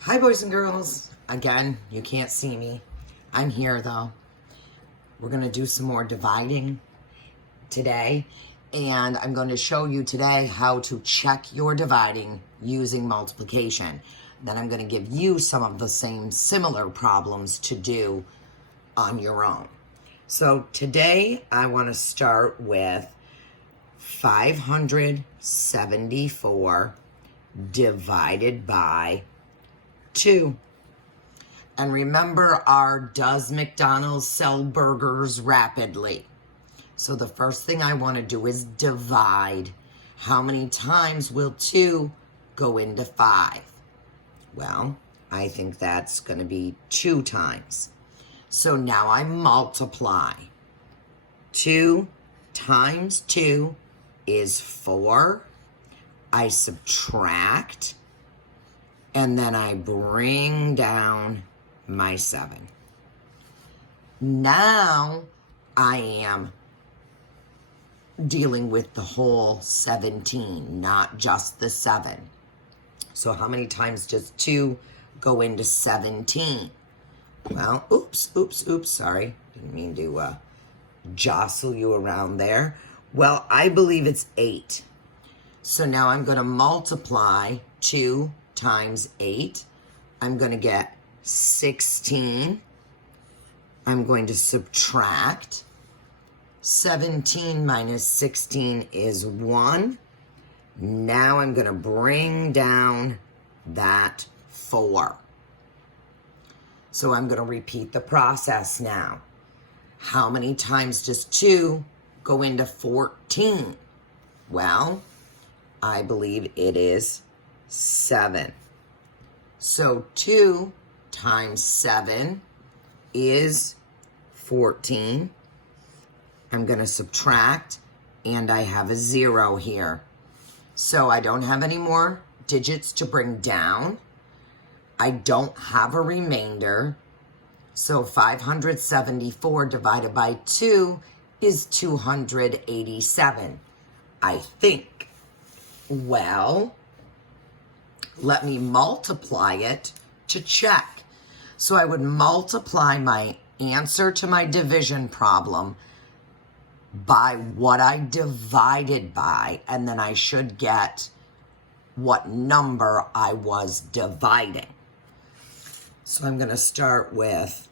Hi, boys and girls. Again, you can't see me. I'm here, though. We're going to do some more dividing today, and I'm going to show you today how to check your dividing using multiplication. Then I'm going to give you some of the similar problems to do on your own. So today, I want to start with 574 divided by 2. And remember our does McDonald's sell burgers rapidly? So the first thing I want to do is divide. How many times will 2 go into 5? Well, I think that's going to be 2 times. So now I multiply. 2 times 2 is 4. I subtract. And then I bring down my 7. Now I am dealing with the whole 17, not just the 7. So how many times does 2 go into 17? Well, oops, sorry. Didn't mean to jostle you around there. Well, I believe it's 8. So now I'm going to multiply 2 times 8. I'm going to get 16. I'm going to subtract. 17 minus 16 is 1. Now I'm going to bring down that 4. So I'm going to repeat the process now. How many times does 2 go into 14? Well, I believe it is 7. So 2 times 7 is 14. I'm going to subtract, and I have a 0 here. So I don't have any more digits to bring down. I don't have a remainder. So 574 divided by 2 is 287, I think. Well, let me multiply it to check. So I would multiply my answer to my division problem by what I divided by, and then I should get what number I was dividing. So I'm going to start with,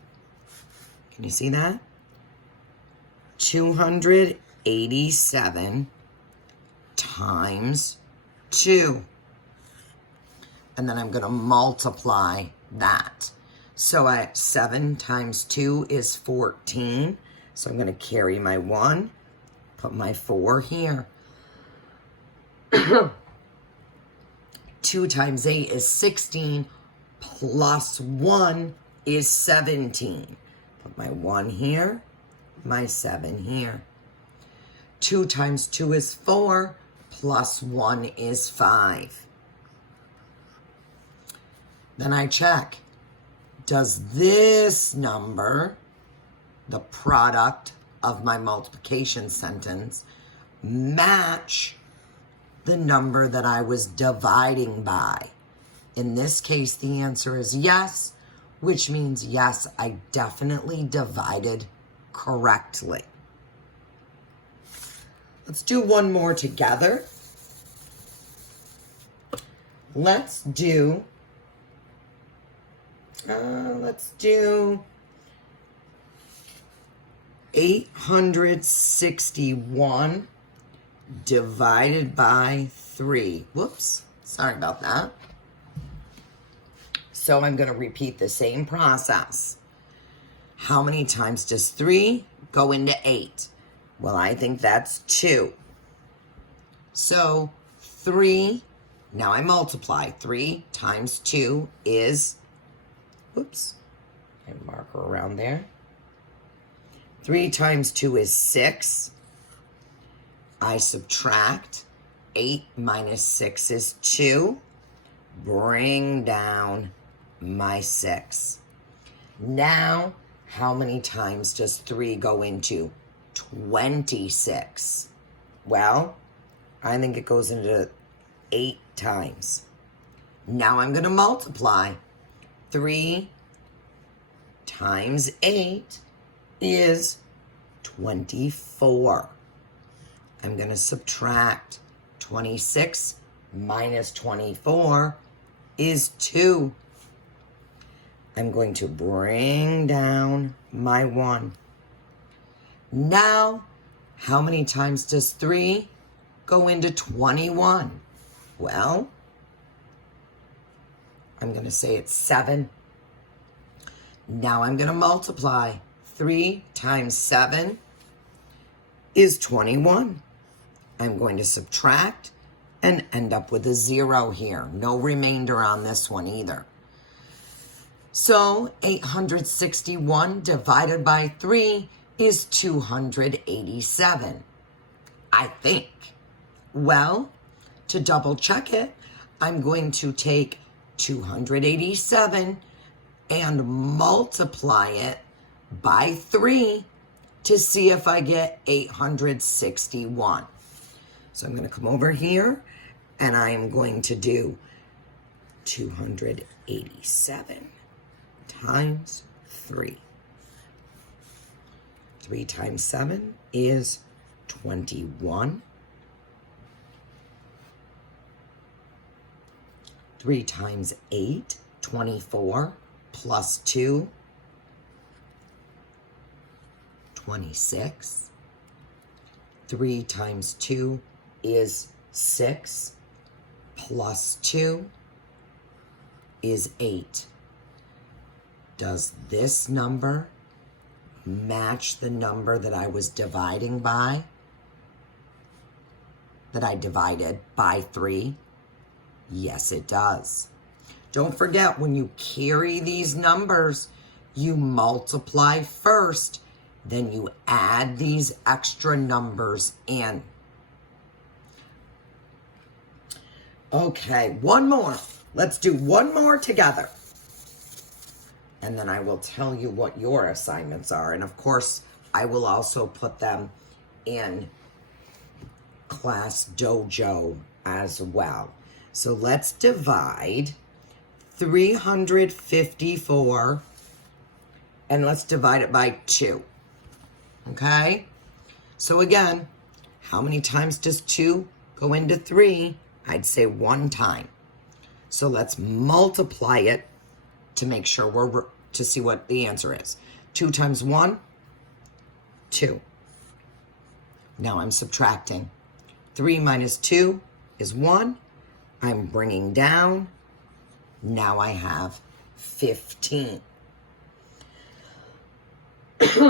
can you see that? 287 times 2. And then I'm going to multiply that. So 7 times 2 is 14. So I'm going to carry my 1, put my 4 here. 2 times 8 is 16, plus 1 is 17. Put my 1 here, my 7 here. 2 times 2 is 4, plus 1 is 5. Then I check. Does this number, the product of my multiplication sentence, match the number that I was dividing by? In this case, the answer is yes, which means yes, I definitely divided correctly. Let's do one more together. Let's do 861 divided by 3. Whoops, sorry about that. So I'm going to repeat the same process. How many times does 3 go into 8? Well, I think that's 2. So 3, now I multiply. 3 times 2 is, whoops, and marker around there. 3 times 2 is 6. I subtract. 8 minus 6 is 2. Bring down my 6. Now, how many times does 3 go into 26? Well, I think it goes into 8 times. Now I'm going to multiply. 3 times 8 is 24. I'm going to subtract 26 minus 24 is 2. I'm going to bring down my 1. Now, how many times does 3 go into 21? Well, I'm going to say it's 7. Now I'm going to multiply. 3 times 7 is 21. I'm going to subtract and end up with a 0 here. No remainder on this one either. So 861 divided by 3 is 287, I think. Well, to double check it, I'm going to take 287 and multiply it by 3 to see if I get 861. So I'm going to come over here and I am going to do 287 times 3. 3 times 7 is 21. 3 times 8, 24, plus 2, 26. 3 times 2 is 6, plus 2 is 8. Does this number match the number that I was dividing by? That I divided by 3? Yes, it does. Don't forget, when you carry these numbers, you multiply first, then you add these extra numbers in. Okay, one more. Let's do one more together. And then I will tell you what your assignments are. And of course, I will also put them in Class Dojo as well. So let's divide 354 and let's divide it by 2. Okay? So again, how many times does 2 go into 3? I'd say 1 time. So let's multiply it to make sure to see what the answer is. 2 times 1, 2. Now I'm subtracting. 3 minus 2 is 1. I'm bringing down. Now I have 15.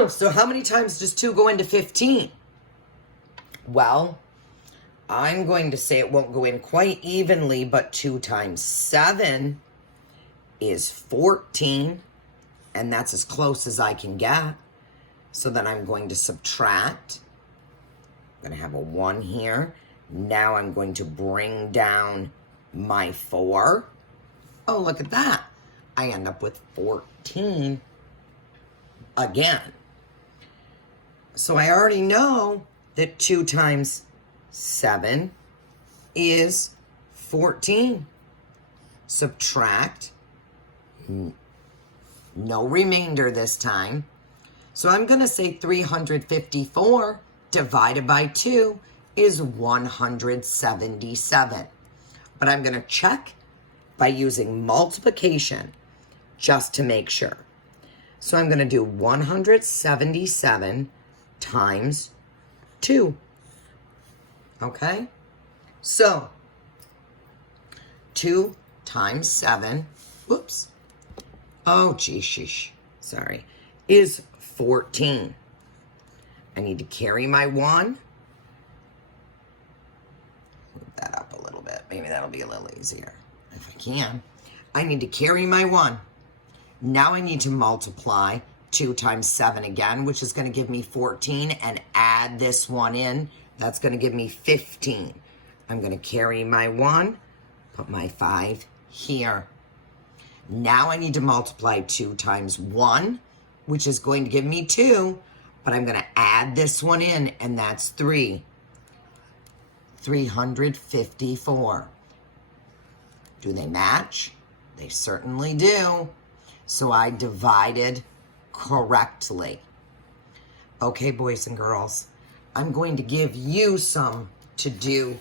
So how many times does 2 go into 15? Well, I'm going to say it won't go in quite evenly, but 2 times 7 is 14, and that's as close as I can get. So then I'm going to subtract. I'm going to have a 1 here. Now I'm going to bring down my 4. Oh, look at that. I end up with 14 again. So I already know that 2 times 7 is 14. Subtract. No remainder this time. So I'm going to say 354 divided by 2 is 177. But I'm going to check by using multiplication just to make sure. So I'm going to do 177 times 2. Okay? So 2 times 7, whoops. Oh, geez, sheesh. Sorry. Is 14. I need to carry my 1. Move that up a little bit. Maybe that'll be a little easier if I can. I need to carry my 1. Now I need to multiply 2 times 7 again, which is going to give me 14, and add this 1 in. That's going to give me 15. I'm going to carry my 1, put my 5 here. Now I need to multiply 2 times 1, which is going to give me 2, but I'm going to add this 1 in, and that's 3. 354. Do they match? They certainly do. So I divided correctly. Okay, boys and girls, I'm going to give you some to do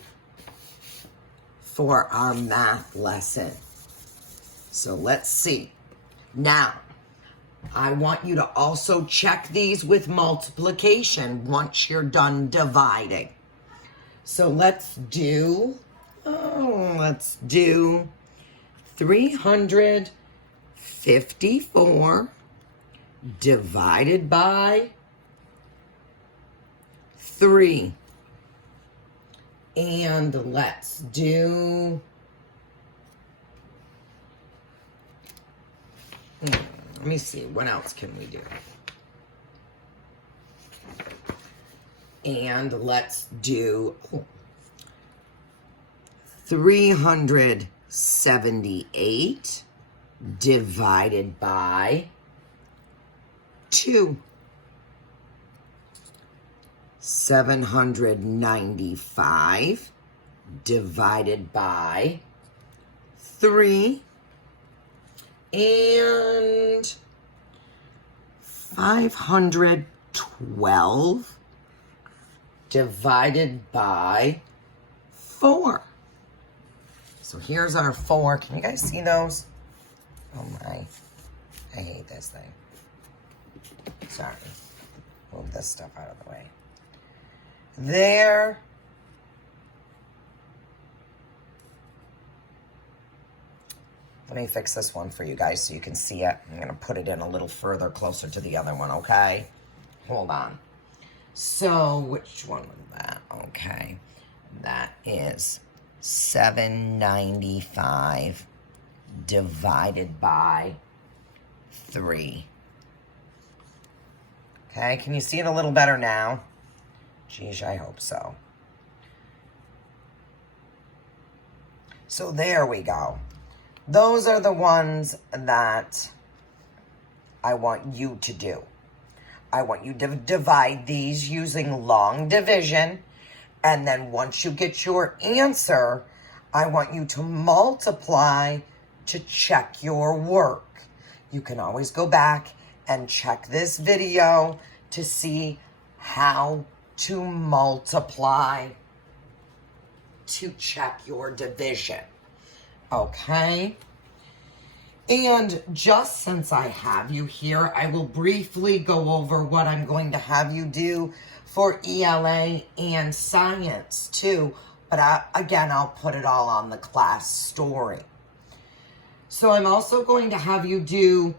for our math lesson. So let's see. Now, I want you to also check these with multiplication once you're done dividing. So let's do 354 divided by 3. And let's do, let me see, what else can we do? And let's do 378 divided by 2. 795 divided by 3. And 512 divided by 4. So here's our 4. Can you guys see those? Oh my, I hate this thing. Sorry, move this stuff out of the way. There. Let me fix this one for you guys so you can see it. I'm going to put it in a little further, closer to the other one, okay? Hold on. So, which one was that? Okay. That is 795 divided by 3. Okay, can you see it a little better now? Geez, I hope so. So there we go. Those are the ones that I want you to do. I want you to divide these using long division. And then once you get your answer, I want you to multiply to check your work. You can always go back and check this video to see how to multiply to check your division. Okay? And just since I have you here, I will briefly go over what I'm going to have you do for ELA and science too. But again, I'll put it all on the class story. So I'm also going to have you do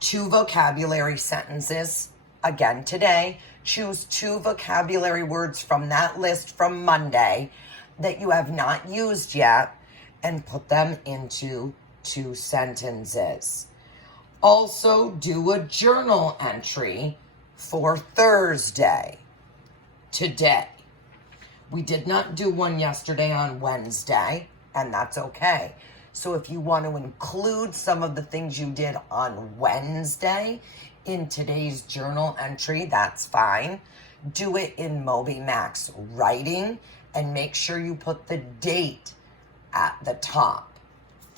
2 vocabulary sentences again today. Choose 2 vocabulary words from that list from Monday that you have not used yet and put them into 2 sentences. Also, do a journal entry for Thursday, today. We did not do one yesterday on Wednesday, and that's okay. So if you want to include some of the things you did on Wednesday in today's journal entry, that's fine. Do it in MobyMax Writing and make sure you put the date at the top,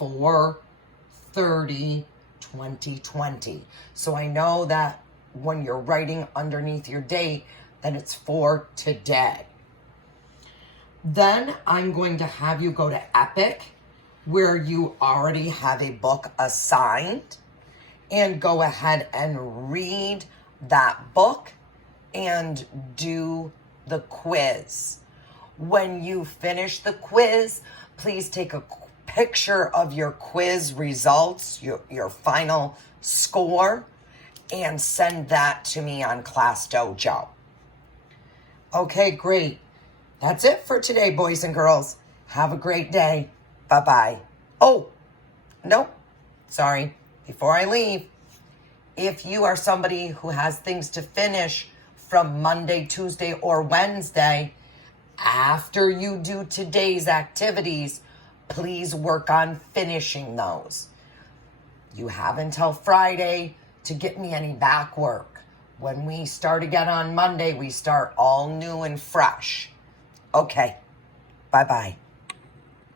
4/30/2020. So I know that when you're writing underneath your date, that it's for today. Then I'm going to have you go to Epic, where you already have a book assigned, and go ahead and read that book and do the quiz. When you finish the quiz, please take a picture of your quiz results, your final score, and send that to me on Class Dojo. Okay, great. That's it for today, boys and girls. Have a great day. Bye-bye. Oh, no, sorry. Before I leave, if you are somebody who has things to finish from Monday, Tuesday, or Wednesday, after you do today's activities, please work on finishing those. You have until Friday to get me any back work. When we start again on Monday, we start all new and fresh. Okay, bye-bye.